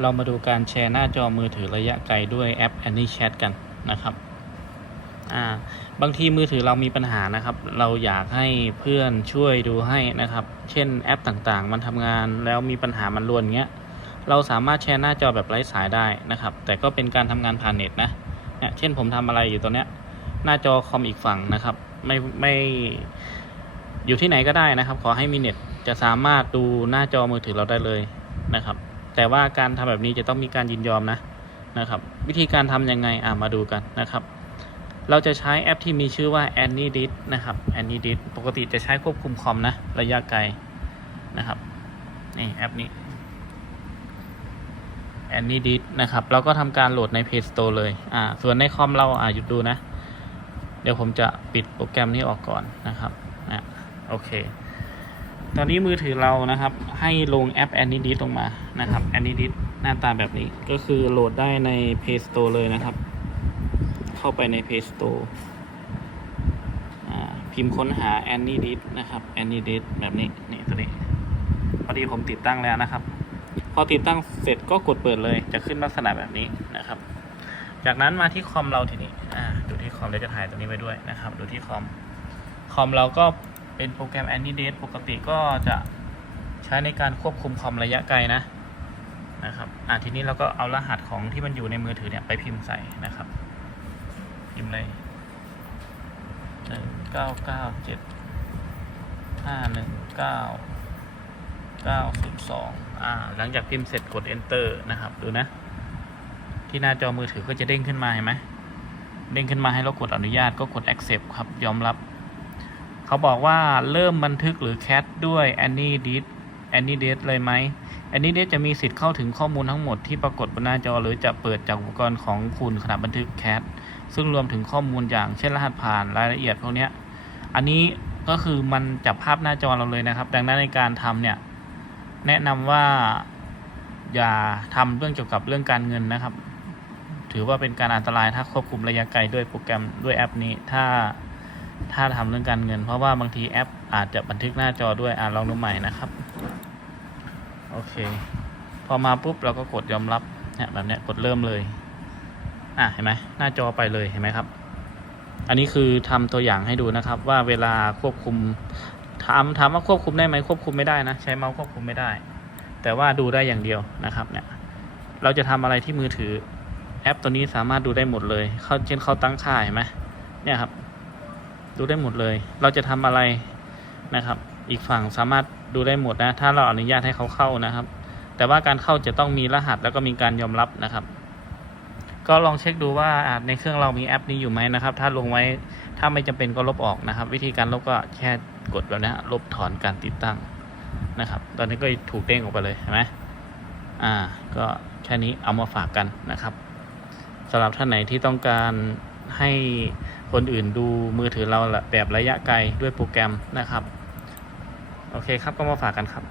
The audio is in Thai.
เรามาดูการแชร์หน้าจอมือถือระยะไกลด้วยแอป AnyChat กันนะครับ อ่า บางทีมือถือเรามีปัญหานะครับ เราอยากให้เพื่อนช่วยดูให้นะครับ เช่นแอปต่างๆ มันทำงานแล้วมีปัญหามันรวนเงี้ย เราสามารถแชร์หน้าจอแบบไร้สายได้นะครับ แต่ก็เป็นการทำงานผ่านเน็ตนะเนี่ยเช่นผมทำอะไรอยู่ตัวเนี้ย หน้าจอคอมอีกฝั่งนะครับ ไม่ไม่อยู่ที่ไหนก็ได้นะครับ ขอให้มีเน็ตจะสามารถดูหน้าจอมือถือเราได้เลยนะครับ แต่ว่าการทำแบบนี้จะต้องมีการยินยอมนะนะครับ วิธีการทำยังไงอ่ามาดูกันนะครับ เราจะใช้แอปที่มีชื่อว่า AnyDit นะครับ AnyDit ปกติจะใช้ควบคุมคอมนะ ระยะไกลนะครับนี่แอปนี้ AnyDit นะครับ เราก็ทำการโหลดใน Play Store เลยอ่าส่วนในคอมเราอ่าหยุดดูนะ เดี๋ยวผมจะปิดโปรแกรมนี้ออกก่อนนะครับนะโอเค ตอนนี้มือถือเรานะครับ ให้ลงแอป AnyDit ลงมานะครับ AnyDit หน้าตาแบบนี้ก็คือโหลดได้ใน Play Store เลยนะครับ เข้าไปใน Play Store อ่าพิมพ์ค้นหา AnyDit นะครับ AnyDit แบบนี้นี่ตัวนี้พอดีผมติดตั้งแล้วนะครับ พอติดตั้งเสร็จก็กดเปิดเลยจะขึ้นลักษณะแบบนี้นะครับ จากนั้นมาที่คอมเราทีนี้อ่าดูที่คอมเราจะถ่ายตัวนี้ไปด้วยนะครับ ดูที่คอมคอมเราก็ เป็นโปรแกรม AnyDate ปกติก็จะใช้ในการควบคุมคอมระยะไกลนะนะครับอ่าทีนี้เราก็เอารหัสของที่มันอยู่ในมือถือเนี่ยไปพิมพ์ใส่นะครับ พิมพ์เลยหนึ่งเก้าเก้าเจ็ดห้าหนึ่งเก้าเก้าศูนย์สองอ่าหลังจากพิมพ์เสร็จกด enter นะครับ ดูนะ ที่หน้าจอมือถือก็จะเด้งขึ้นมาเห็นไหมเด้งขึ้นมาให้เรากดอนุญาตก็กด accept ครับ ยอมรับ เขาบอกว่าเริ่มบันทึกหรือแค t ด้วย AnyDit AnyDate เลยไหม AnyDate จะมีสิทธิ์เข้าถึงข้อมูลทั้งหมดที่ปรากฏบนหน้าจอ หรือจะเปิดจากอุปกรณ์ของคุณขณะบันทึกแค t ซึ่งรวมถึงข้อมูลอย่างเช่นรหัสผ่านรายละเอียดพวกนี้อันนี้ก็คือมันจับภาพหน้าจอเราเลยนะครับ ดังนั้นในการทำเนี่ยแนะนำว่าอย่าทำเรื่องเกี่ยวกับเรื่องการเงินนะครับ ถือว่าเป็นการอันตรายถ้าควบคุมระยะไกลด้วยโปรแกรมด้วยแอปนี้ถ้า ถ้าทำเรื่องการเงิน เพราะว่าบางทีแอปอาจจะบันทึกหน้าจอด้วยอ่าลองดูใหม่นะครับ โอเค พอมาปุ๊บเราก็กดยอมรับเนี่ยแบบเนี้ยกดเริ่มเลย อะเห็นไหมหน้าจอไปเลยเห็นไหมครับ อันนี้คือทำตัวอย่างให้ดูนะครับ ว่าเวลาควบคุมถามถามว่าควบคุมได้ไหมควบคุมไม่ได้นะ ใช้เมาส์ควบคุมไม่ได้ แต่ว่าดูได้อย่างเดียวนะครับเนี่ยเราจะทำอะไรที่มือถือแอปตัวนี้สามารถดูได้หมดเลย เขาเช่นเขาตั้งค่าเห็นไหมเนี่ยครับ ดูได้หมดเลย เราจะทำอะไรนะครับ อีกฝั่งสามารถดูได้หมดนะ ถ้าเราอนุญาตให้เขาเข้านะครับ แต่ว่าการเข้าจะต้องมีรหัสแล้วก็มีการยอมรับนะครับ ก็ลองเช็คดูว่าอ่าในเครื่องเรามีแอปนี้อยู่ไหมนะครับ ถ้าลงไว้ถ้าไม่จำเป็นก็ลบออกนะครับ วิธีการลบก็แค่กดแบบนี้ลบถอนการติดตั้งนะครับ ตอนนี้ก็ถูกเด้งออกไปเลยเห็นไหมอ่า ก็แค่นี้เอามาฝากกันนะครับสำหรับท่านไหนที่ต้องการให้ คนอื่นดูมือถือเราแบบระยะไกลด้วยโปรแกรมนะครับ โอเคครับก็มาฝากกันครับ